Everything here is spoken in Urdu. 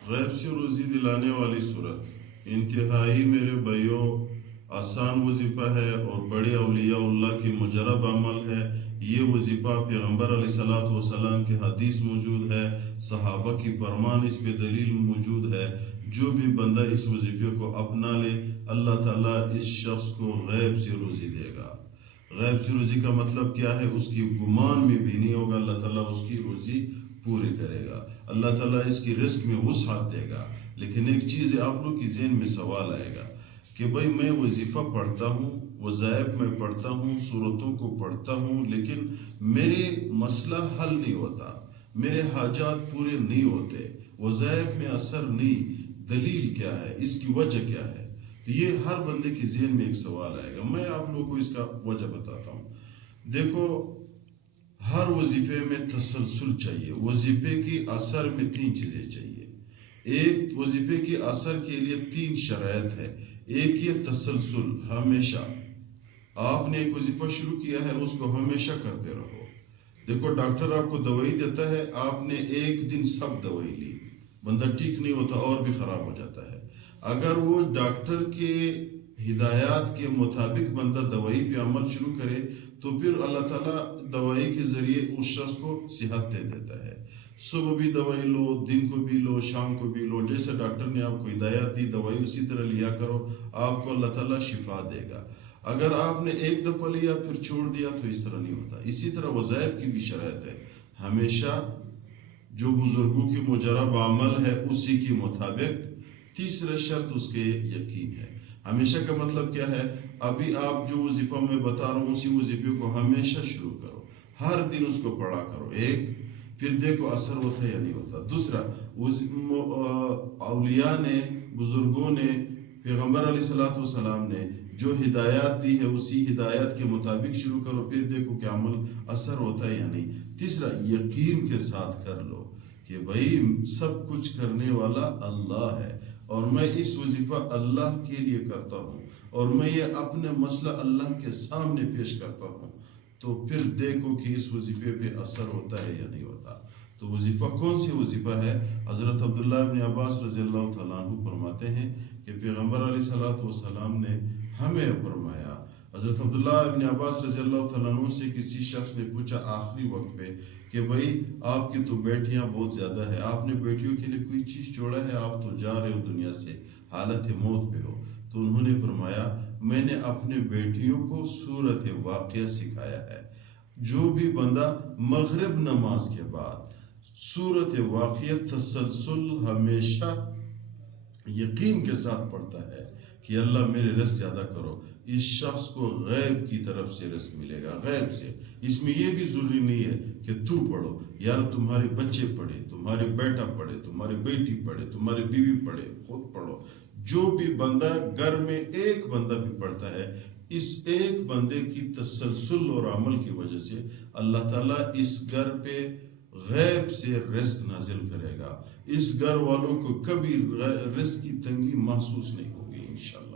غیب سے روزی دلانے والی صورت انتہائی میرے بھائیوں آسان وظیفہ ہے اور بڑے اولیاء اللہ کی مجرب عمل ہے۔ یہ وظیفہ پیغمبر علیہ الصلوۃ والسلام کی حدیث موجود ہے، صحابہ کی فرمان اس پہ دلیل موجود ہے۔ جو بھی بندہ اس وظیفے کو اپنا لے اللہ تعالیٰ اس شخص کو غیب سے روزی دے گا۔ غیب سے روزی کا مطلب کیا ہے؟ اس کی گمان میں بھی نہیں ہوگا، اللہ تعالیٰ اس کی روزی پوری کرے گا، اللہ تعالیٰ اس کی رزق میں وسعت دے گا۔ لیکن ایک چیز ہے، آپ لوگ کی ذہن میں سوال آئے گا کہ بھائی میں وظیفہ پڑھتا ہوں، وظائف میں پڑھتا ہوں، صورتوں کو پڑھتا ہوں، لیکن میرے مسئلہ حل نہیں ہوتا، میرے حاجات پورے نہیں ہوتے، وظائف میں اثر نہیں، دلیل کیا ہے؟ اس کی وجہ کیا ہے؟ تو یہ ہر بندے کے ذہن میں ایک سوال آئے گا، میں آپ لوگوں کو اس کا وجہ بتاتا ہوں۔ دیکھو، ہر وظیفے میں تسلسل چاہیے۔ وظیفے کی اثر میں 3 چیزیں چاہیے۔ ایک وظیفے کی اثر کے لیے 3 شرائط ہے۔ ایک یہ تسلسل، ہمیشہ آپ نے ایک وظیفہ شروع کیا ہے اس کو ہمیشہ کرتے رہو۔ دیکھو ڈاکٹر آپ کو دوائی دیتا ہے، آپ نے ایک دن سب دوائی لی، بندہ ٹھیک نہیں ہوتا اور بھی خراب ہو جاتا ہے۔ اگر وہ ڈاکٹر کے ہدایات کے مطابق بندہ دوائی پہ عمل شروع کرے تو پھر اللہ تعالیٰ دوائی کے ذریعے اس شخص کو صحت دے دیتا ہے۔ صبح بھی دوائی لو، دن کو بھی لو، شام کو بھی لو، جیسے ڈاکٹر نے آپ کو ہدایات دی دوائی اسی طرح لیا کرو، آپ کو اللہ تعالیٰ شفا دے گا۔ اگر آپ نے ایک دفعہ لیا پھر چھوڑ دیا تو اس طرح نہیں ہوتا۔ اسی طرح وظائف کی بھی شرائط ہے، ہمیشہ جو بزرگوں کی مجرب عمل ہے اسی کے مطابق۔ تیسرا شرط اس کے یقین ہے۔ ہمیشہ کا مطلب کیا ہے؟ ابھی آپ جو وظیفہ میں بتا رہا ہوں اسی وظیفے کو ہمیشہ شروع کرو، ہر دن اس کو پڑھا کرو، ایک پھر دیکھو اثر ہوتا ہے یا نہیں ہوتا۔ دوسرا، اولیاء نے، بزرگوں نے، پیغمبر علیہ الصلوۃ والسلام نے جو ہدایات دی ہے اسی ہدایات کے مطابق شروع کرو، پھر دیکھو کہ عمل اثر ہوتا ہے یا نہیں۔ تیسرا، یقین کے ساتھ کر لو کہ بھائی سب کچھ کرنے والا اللہ ہے اور میں اس وظیفہ اللہ کے لیے کرتا ہوں اور میں یہ اپنے مسئلہ اللہ کے سامنے پیش کرتا ہوں، تو پھر دیکھو کہ اس وظیفے پہ اثر ہوتا ہے یا نہیں ہوتا۔ تو وظیفہ کون سی وظیفہ ہے؟ حضرت عبداللہ ابن عباس رضی اللہ تعالیٰ عنہ فرماتے ہیں کہ پیغمبر علیہ الصلوۃ والسلام نے ہمیں فرمایا، حضرت عبداللہ ابن عباس رضی اللہ تعالیٰ عنہ سے کسی شخص نے پوچھا آخری وقت پہ کہ بھائی آپ کی تو بیٹیاں بہت زیادہ ہے، آپ نے بیٹیوں کے لیے کوئی چیز چھوڑا ہے؟ آپ تو جا رہے ہو دنیا سے، حالت موت پہ ہو۔ تو انہوں نے فرمایا میں نے اپنے بیٹیوں کو سورت واقعہ سکھایا ہے۔ جو بھی بندہ مغرب نماز کے بعد سورت واقعہ تسلسل ہمیشہ یقین کے ساتھ پڑھتا ہے کہ اللہ میرے رزق زیادہ کرو، اس شخص کو غیب کی طرف سے رزق ملے گا، غیب سے۔ اس میں یہ بھی ضروری نہیں ہے کہ تو پڑھو، یار تمہارے بچے پڑھے، تمہارے بیٹا پڑھے، تمہاری بیٹی پڑھے، تمہاری بیوی پڑھے، خود پڑھو۔ جو بھی بندہ گھر میں ایک بندہ بھی پڑھتا ہے، اس ایک بندے کی تسلسل اور عمل کی وجہ سے اللہ تعالیٰ اس گھر پہ غیب سے رزق نازل کرے گا۔ اس گھر والوں کو کبھی رزق کی تنگی محسوس نہیں ہوگی انشاءاللہ۔